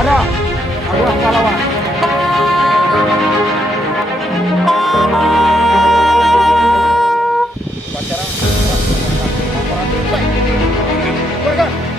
Ada Abdullah Pahlawan. Upacara bergerak.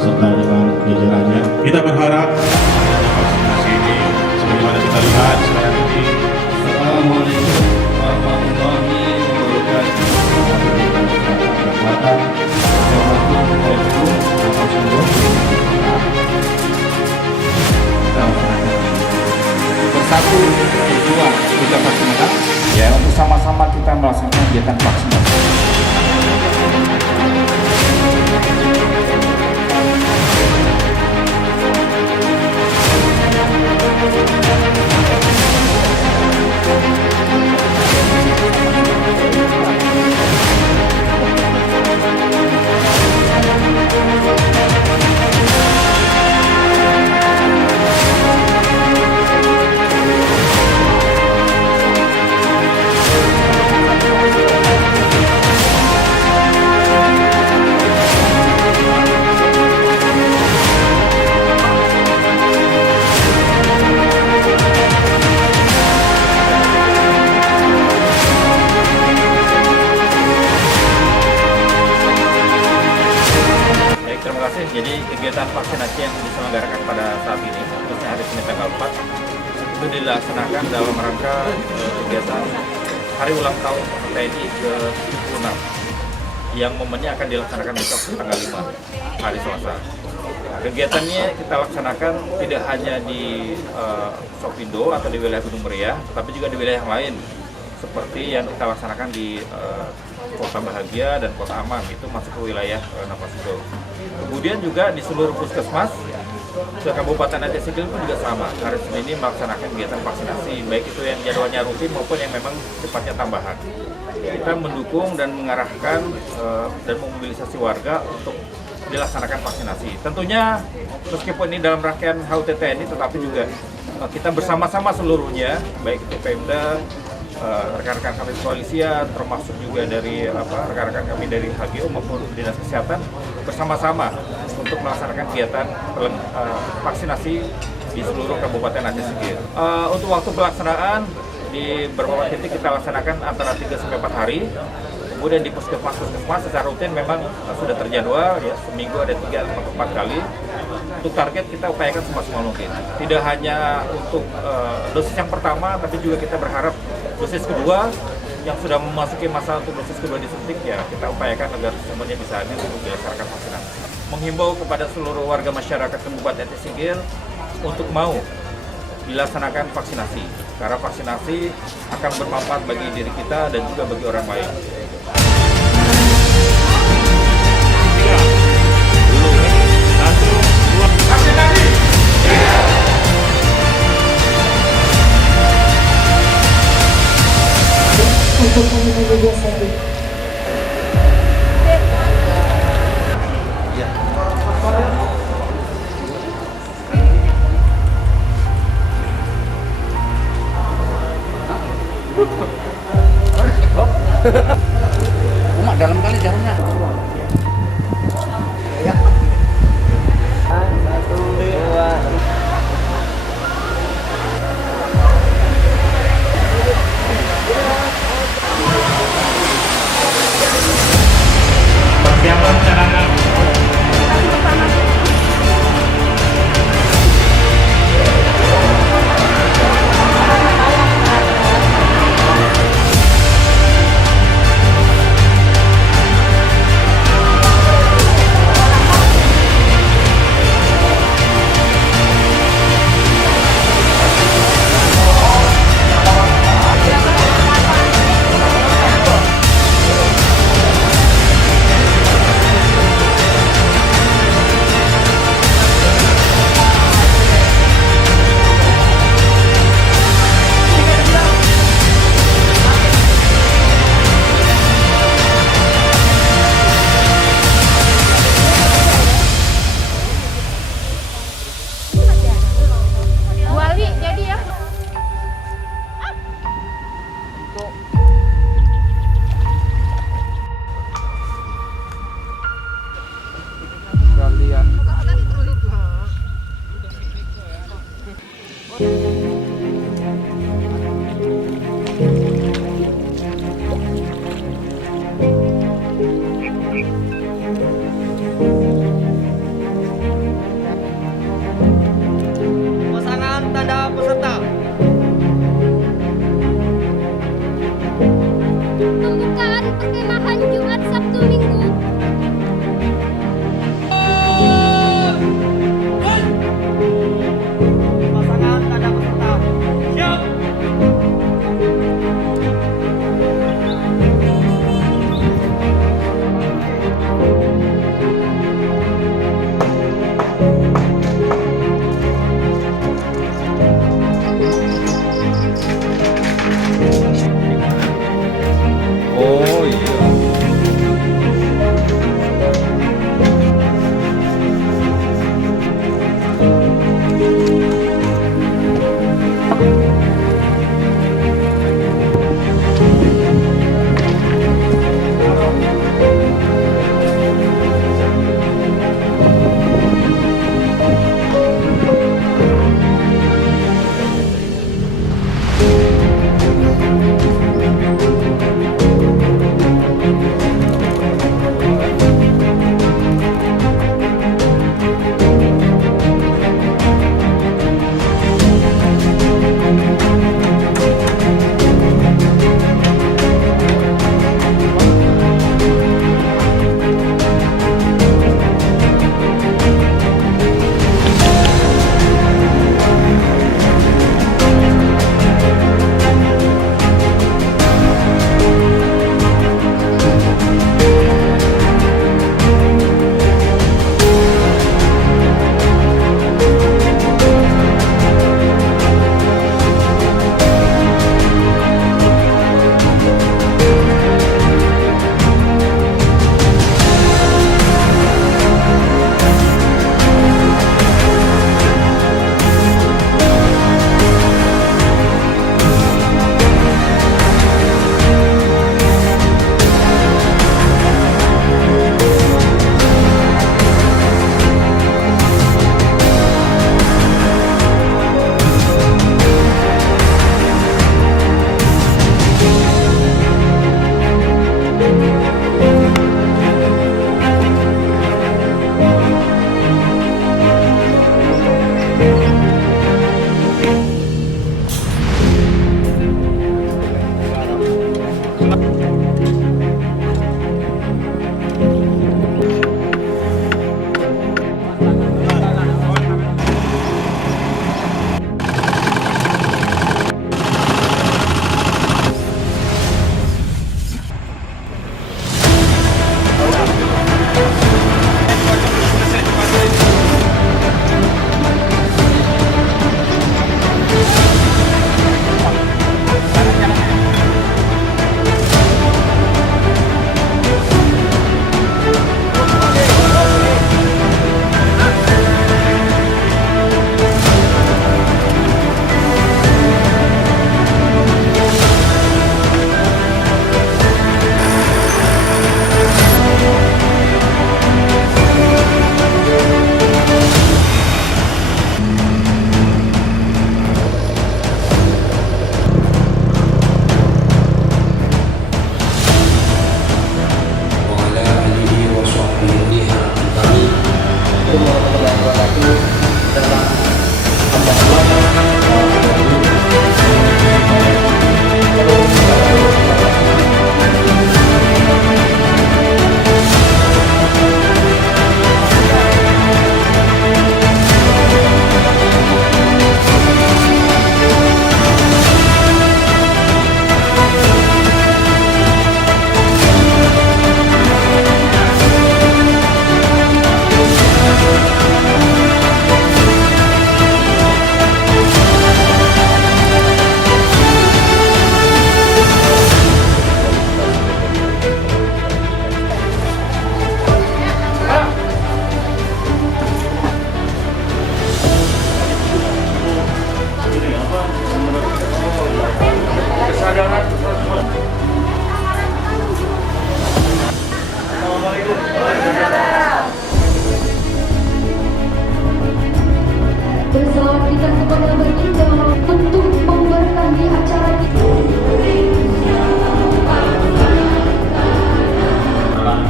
beserta dengan jajarannya. Kita berharap vaksinasi ini sebagaimana kita lihat sekarang ini. Assalamualaikum warahmatullahi Bersatu, berjuang, kita pasti menang. Ya, untuk sama-sama kita melaksanakan kegiatan vaksinasi. Jadi kegiatan vaksinasi yang diselenggarakan pada saat ini, khususnya hari Senin tanggal 4, itu dilaksanakan dalam rangka kegiatan Hari Ulang Tahun TNI ke-76 yang momennya akan dilaksanakan besok tanggal 5, hari Selasa. Nah, kegiatannya kita laksanakan tidak hanya di Sopindo atau di wilayah Gunung Meriah, tetapi juga di wilayah yang lain, seperti yang kita laksanakan di Kota Bahagia dan Kota Aman, itu masuk ke wilayah Napasudo. Kemudian juga di seluruh puskesmas ke Kabupaten Aceh Sigil pun juga sama. Hari Senin ini melaksanakan kegiatan vaksinasi, baik itu yang jadwalnya rutin maupun yang memang sifatnya tambahan. Kita mendukung dan mengarahkan dan memobilisasi warga untuk dilaksanakan vaksinasi. Tentunya meskipun ini dalam rangkaian HUT TNI, tetapi juga kita bersama-sama seluruhnya, baik itu Pemda, rekan-rekan kami kepolisian, termasuk juga dari rekan-rekan kami dari HGO maupun Dinas Kesehatan, bersama-sama untuk melaksanakan kegiatan vaksinasi di seluruh Kabupaten Aceh Sigil. Untuk waktu pelaksanaan di beberapa titik kita laksanakan antara 3 sampai 4 hari. Kemudian di puskesmas secara rutin memang sudah terjadwal, ya, seminggu ada 3 atau 4 kali. Untuk target kita upayakan semaksimal mungkin. Tidak hanya untuk dosis yang pertama, tapi juga kita berharap dosis kedua yang sudah memasuki masa untuk dosis kedua disuntik, ya kita upayakan agar semuanya bisa hadir untuk dilaksanakan vaksinasi. Menghimbau kepada seluruh warga masyarakat Kabupaten Aceh Sigil untuk mau dilaksanakan vaksinasi, karena vaksinasi akan bermanfaat bagi diri kita dan juga bagi orang lain. Untuk memenuhi jasa Umak dalam kali jarumnya. Ya. 1, 2. Persiapan cadangan. Wali jadi ya. Kalian. Pasangan tanda peserta. Pembukaan perkemahan Jumat Sabtu Minggu. Pasangan tanda peserta. Siap. Oh iya.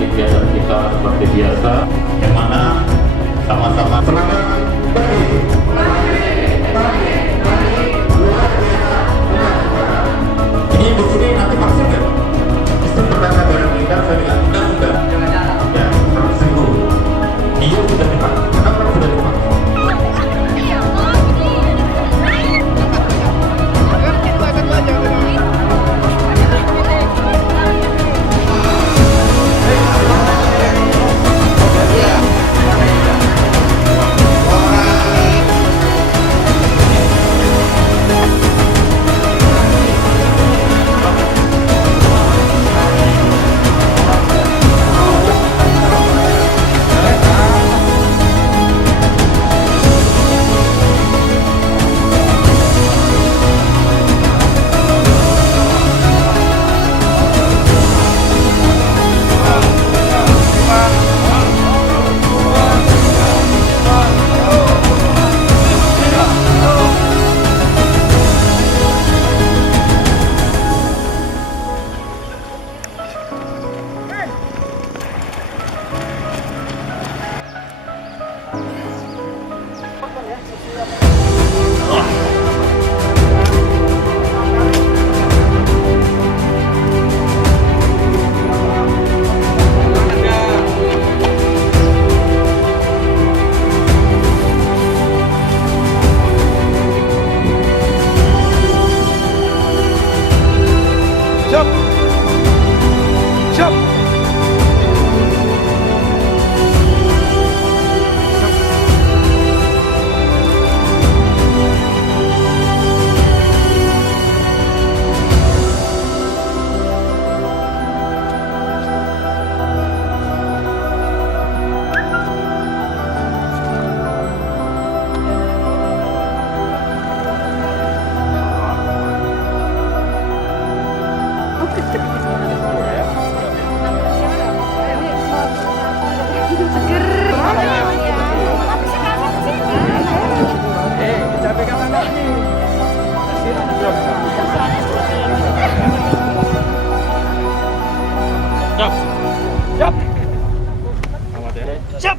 kegiatan kita seperti biasa, yang mana sama-sama semangat ini di sini nanti vaksin kan? Sistem pertama barang kita saya bilang undang-undang ya 100.000 dia sudah divaksin, kenapa sudah divaksin? Siap. Siap.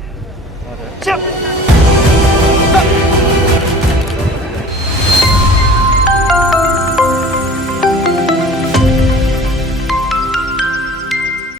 Siap.